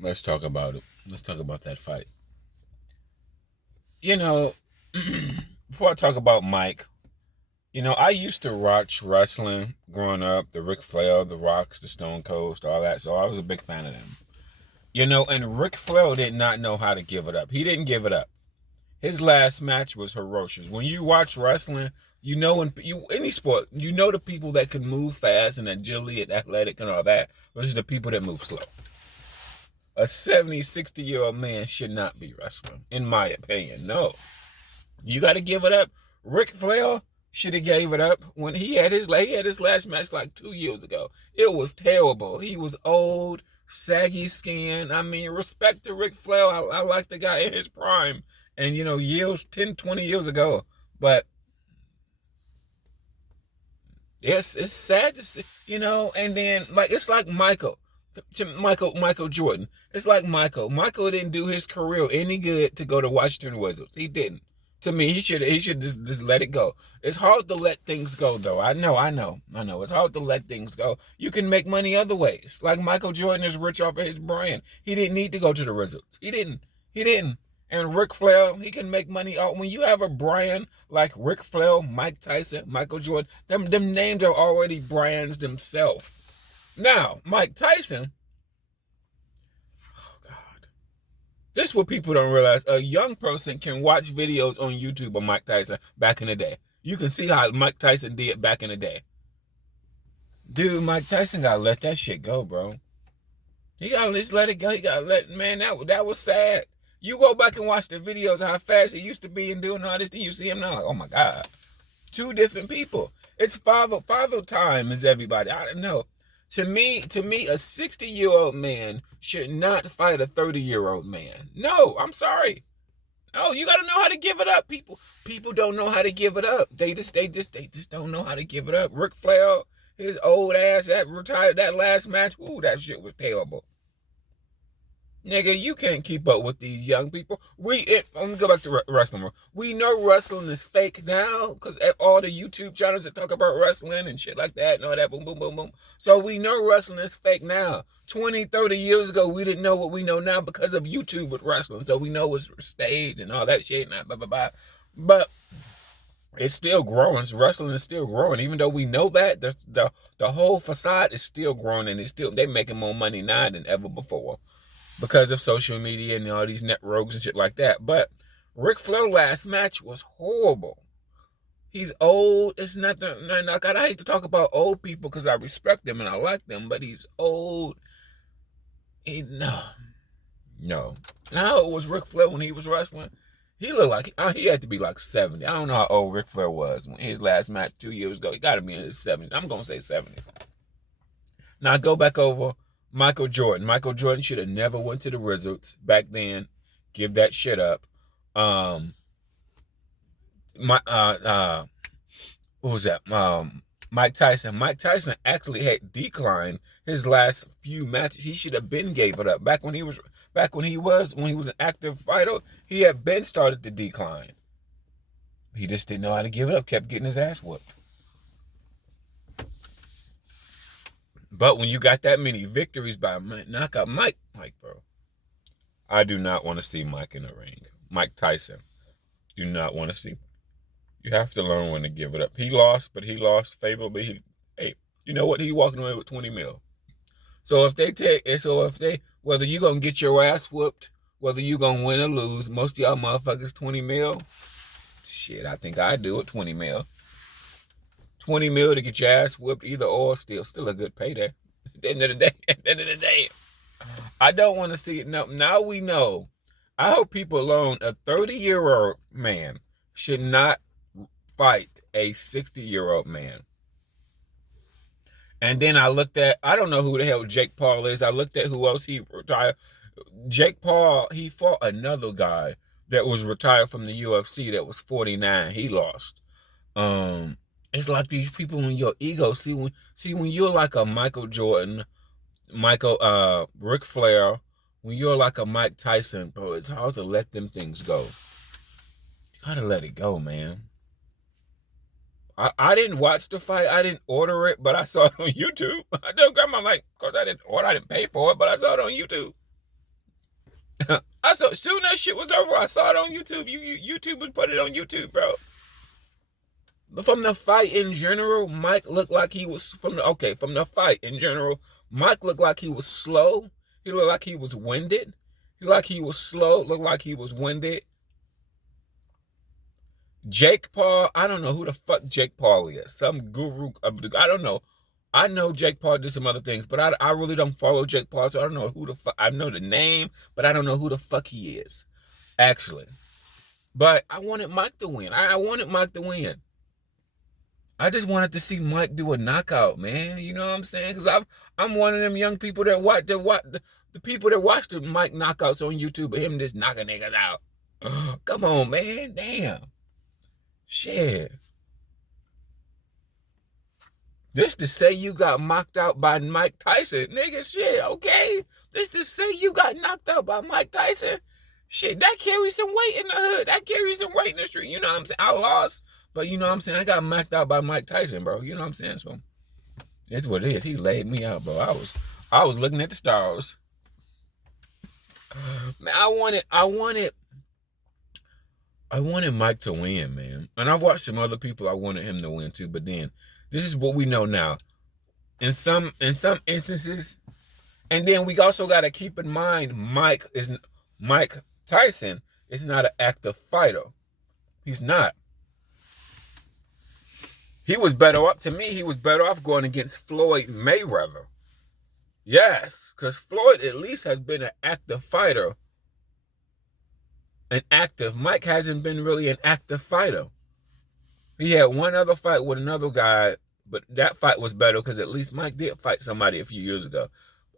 Let's talk about it. Let's talk about that fight. You know, before I talk about Mike, I used to watch wrestling growing up, the Ric Flair, the Rocks, the Stone Cold, all that. So I was a big fan of them. And Ric Flair did not know how to give it up. He didn't give it up. His last match was ferocious. When you watch wrestling, any sport, the people that can move fast and agility and athletic and all that, versus the people that move slow. A 70, 60-year-old man should not be wrestling, in my opinion. No. You got to give it up. Ric Flair should have gave it up when he had his last match like 2 years ago. It was terrible. He was old, saggy skin. I mean, respect to Ric Flair. I like the guy in his prime. And, years, 10, 20 years ago. But it's sad to see, and then, it's like Michael Jordan. It's like Michael. Michael didn't do his career any good to go to Washington Wizards. He didn't. To me, he should just let it go. It's hard to let things go, though. I know. It's hard to let things go. You can make money other ways. Like Michael Jordan is rich off of his brand. He didn't need to go to the Wizards. He didn't. And Ric Flair, he can make money. When you have a brand like Ric Flair, Mike Tyson, Michael Jordan, them names are already brands themselves. Now, Mike Tyson, oh God, this is what people don't realize. A young person can watch videos on YouTube of Mike Tyson back in the day. You can see how Mike Tyson did back in the day. Dude, Mike Tyson gotta let that shit go, bro. He gotta just let it go. He gotta that was sad. You go back and watch the videos of how fast he used to be and doing all this, and you see him now, like, oh my God. Two different people. It's father time is everybody. I don't know. To me, a 60-year-old man should not fight a 30-year-old man. No, I'm sorry. No, you gotta know how to give it up. People don't know how to give it up. They just don't know how to give it up. Ric Flair, his old ass that retired that last match. Ooh, that shit was terrible. Nigga, you can't keep up with these young people. Let me go back to wrestling. We know wrestling is fake now because all the YouTube channels that talk about wrestling and shit like that and all that, boom, boom, boom, boom. So we know wrestling is fake now. 20, 30 years ago, we didn't know what we know now because of YouTube with wrestling. So we know it's staged and all that shit and blah, blah, blah. But it's still growing. Wrestling is still growing. Even though we know that, the whole facade is still growing and they're making more money now than ever before. Because of social media and all these networks and shit like that. But Ric Flair's last match was horrible. He's old. It's nothing. I hate to talk about old people because I respect them and I like them, but he's old. No. How old was Ric Flair when he was wrestling? He looked like he had to be like 70. I don't know how old Ric Flair was when his last match 2 years ago. He got to be in his 70s. I'm going to say 70s. Now go back over Michael Jordan. Michael Jordan should have never went to the Wizards back then. Give that shit up. What was that? Mike Tyson. Mike Tyson actually had declined his last few matches. He should have been gave it up. When he was an active fighter, he had been started to decline. He just didn't know how to give it up. Kept getting his ass whooped. But when you got that many victories by knockout Mike, bro, I do not want to see Mike in the ring. Mike Tyson, do not want to see. You have to learn when to give it up. He lost, but he lost favorably. Hey, you know what? He walking away with 20 mil. So whether you gonna get your ass whooped, whether you gonna win or lose, most of y'all motherfuckers 20 mil. Shit, I think I do it 20 mil. 20 mil to get your ass whooped, either or, still a good payday. At the end of the day, I don't want to see it. Now we know. I hope people learn a 30-year-old man should not fight a 60-year-old man. And then I don't know who the hell Jake Paul is. I looked at who else he retired. Jake Paul, he fought another guy that was retired from the UFC that was 49. He lost. It's like these people when your ego, when you're like a Michael Jordan, Ric Flair, when you're like a Mike Tyson, bro, it's hard to let them things go. You gotta let it go, man. I didn't watch the fight. I didn't order it, but I saw it on YouTube. I don't grab my of course I didn't order. I didn't pay for it, but I saw it on YouTube. I saw soon that shit was over. I saw it on YouTube. YouTube would put it on YouTube, bro. From the fight in general, Mike looked like he was from the fight in general, Mike looked like he was slow. He looked like he was winded. He looked like he was slow. Looked like he was winded. Jake Paul, I don't know who the fuck Jake Paul is. Some guru. I don't know. I know Jake Paul did some other things, but I really don't follow Jake Paul, so I don't know who the fuck. I know the name, but I don't know who the fuck he is, actually. But I wanted Mike to win. I wanted Mike to win. I just wanted to see Mike do a knockout, man. You know what I'm saying? Because I'm one of them young people that watch the people that watch the Mike knockouts on YouTube of him just knocking niggas out. Come on, man. Damn. Shit. This to say you got knocked out by Mike Tyson. Nigga, shit, okay? This to say you got knocked out by Mike Tyson. Shit, that carries some weight in the hood. That carries some weight in the street. You know what I'm saying? I lost, but you know what I'm saying? I got knocked out by Mike Tyson, bro. You know what I'm saying? So, it's what it is. He laid me out, bro. I was looking at the stars. Man, I wanted Mike to win, man. And I watched some other people I wanted him to win too, but then this is what we know now. In some instances, and then we also got to keep in mind Mike Tyson is not an active fighter. He's not. He was better off, to me, he was better off going against Floyd Mayweather. Yes, because Floyd at least has been an active fighter. Mike hasn't been really an active fighter. He had one other fight with another guy, but that fight was better because at least Mike did fight somebody a few years ago,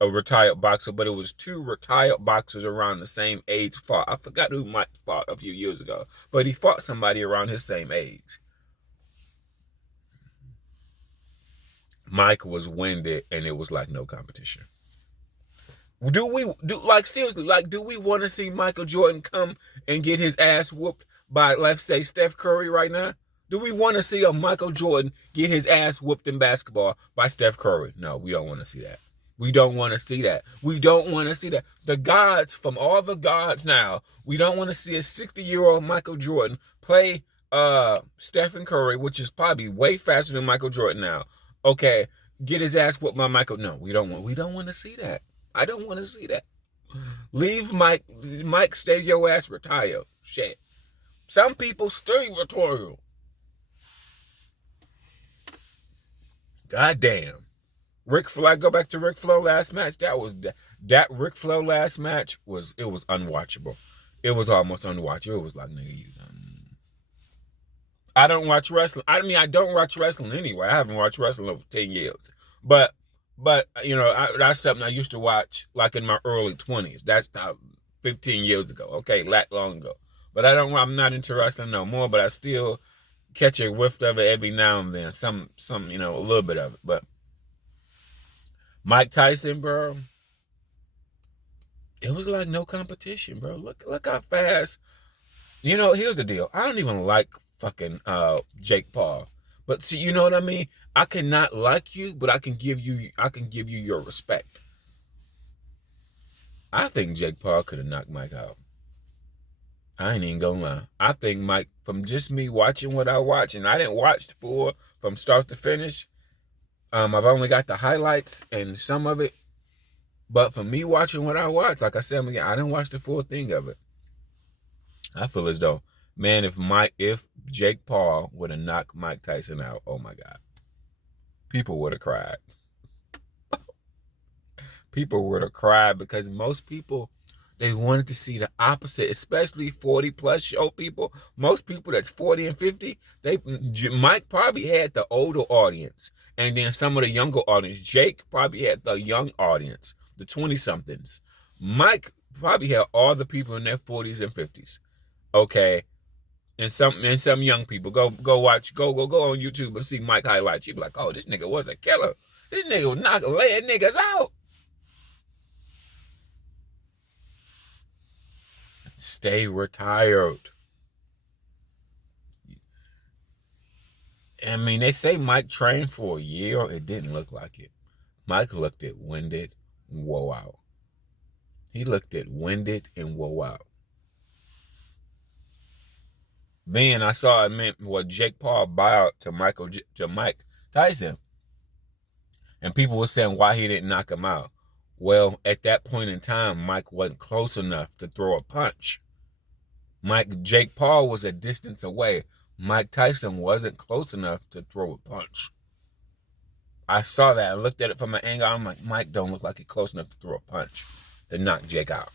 a retired boxer, but it was two retired boxers around the same age fought. I forgot who Mike fought a few years ago, but he fought somebody around his same age. Mike was winded, and it was like no competition. Do we want to see Michael Jordan come and get his ass whooped by, let's say, Steph Curry right now? Do we want to see a Michael Jordan get his ass whooped in basketball by Steph Curry? No, we don't want to see that. We don't want to see that. We don't want to see that. The gods, from all the gods now, we don't want to see a 60-year-old Michael Jordan play Stephen Curry, which is probably way faster than Michael Jordan now. Okay, get his ass whooped by Michael. No, we don't want to see that. I don't want to see that. Leave Mike. Mike, stay your ass retired. Shit. Some people stay retired. God damn. Ric Flair, go back to Ric Flair last match. That Ric Flair last match was unwatchable. It was almost unwatchable. It was like, nigga, I don't watch wrestling. I mean, I don't watch wrestling anyway. I haven't watched wrestling over 10 years. But you know, that's something I used to watch like in my early 20s. That's 15 years ago. Okay, that long ago. But I'm not into wrestling no more, but I still catch a whiff of it every now and then. Some, you know, a little bit of it. But Mike Tyson, bro, it was like no competition, bro. Look how fast. You know, here's the deal. I don't even like fucking Jake Paul. But see, you know what I mean? I cannot like you, but I can give you your respect. I think Jake Paul could have knocked Mike out. I ain't even gonna lie. I think Mike, from just me watching what I watch, and I didn't watch the full from start to finish. I've only got the highlights and some of it. But for me watching what I watched, like I said, I didn't watch the full thing of it. I feel as though, man, if Jake Paul would have knocked Mike Tyson out, oh my God, people would have cried. People would have cried because most people, they wanted to see the opposite, especially 40-plus show people. Most people that's 40 and 50, Mike probably had the older audience, and then some of the younger audience. Jake probably had the young audience, the 20-somethings. Mike probably had all the people in their 40s and 50s. Okay, and some young people go on YouTube and see Mike highlights. You be like, oh, this nigga was a killer. This nigga was laying niggas out. Stay retired. I mean, they say Mike trained for a year. It didn't look like it. Mike looked at winded, woe out. He looked at winded and wore out. Then I saw it meant what Jake Paul bowed to Mike Tyson. And people were saying why he didn't knock him out. Well, at that point in time, Mike wasn't close enough to throw a punch. Jake Paul was a distance away. Mike Tyson wasn't close enough to throw a punch. I saw that. I looked at it from an angle. I'm like, Mike don't look like he's close enough to throw a punch to knock Jake out.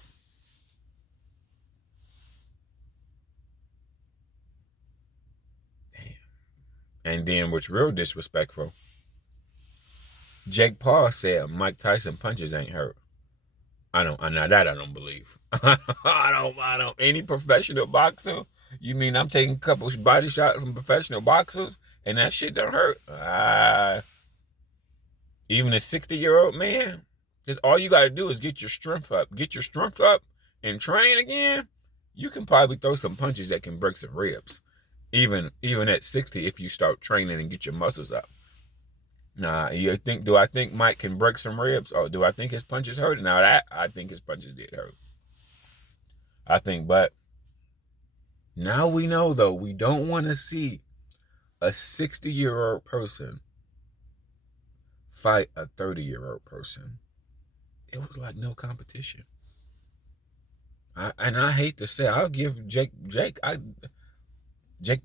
Damn. And then what's real disrespectful, Jake Paul said Mike Tyson punches ain't hurt. Now that I don't believe. I don't. Any professional boxer, you mean I'm taking a couple body shots from professional boxers and that shit don't hurt? Even a 60-year-old man, because all you got to do is get your strength up. Get your strength up and train again. You can probably throw some punches that can break some ribs. Even at 60, if you start training and get your muscles up. Do I think Mike can break some ribs? Or do I think his punches hurt? Now that I think his punches did hurt. But now we know though, we don't want to see a 60-year-old person fight a 30-year-old person. It was like no competition. I hate to say, I'll give Jake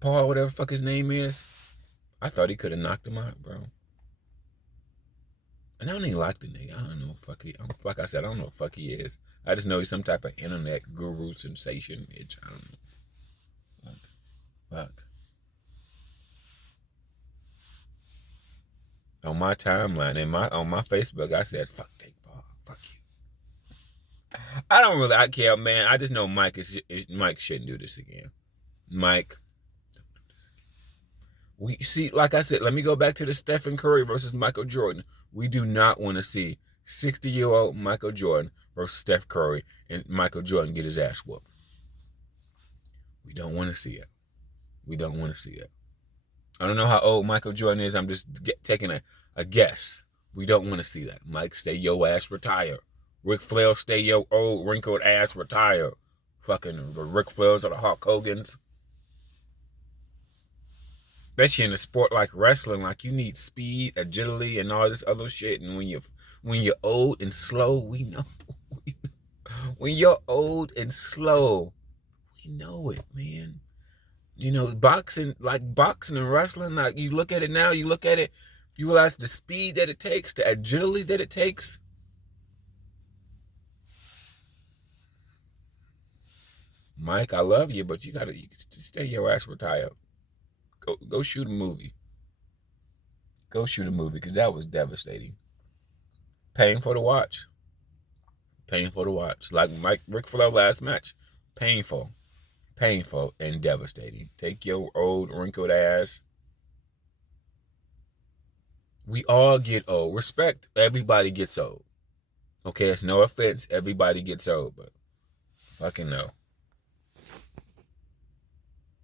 Paul, whatever the fuck his name is. I thought he could have knocked him out, bro. And I don't even like the nigga. I don't know what fuck like I said, I don't know what fuck he is. I just know he's some type of internet guru sensation. I don't know. Fuck. On my timeline, on my Facebook, I said, fuck Jake Paul. Fuck you. I care, man. I just know Mike shouldn't do this again. Mike. We see, like I said, let me go back to the Stephen Curry versus Michael Jordan. We do not want to see 60-year-old Michael Jordan versus Steph Curry and Michael Jordan get his ass whooped. We don't want to see it. We don't want to see it. I don't know how old Michael Jordan is. I'm just taking a guess. We don't want to see that. Mike, stay your ass retired. Ric Flair, stay your old wrinkled ass retired. Fucking the Ric Flairs or the Hulk Hogans. Especially in a sport like wrestling, like you need speed, agility, and all this other shit. And when you're old and slow, we know. When you're old and slow, we know it, man. You know, boxing and wrestling, like you look at it now, you realize the speed that it takes, the agility that it takes. Mike, I love you, but you stay your ass retired. Go shoot a movie. Go shoot a movie, because that was devastating. Painful to watch. Like Ric Flair last match. Painful and devastating. Take your old wrinkled ass. We all get old. Respect, everybody gets old. Okay, it's no offense. Everybody gets old, but fucking no.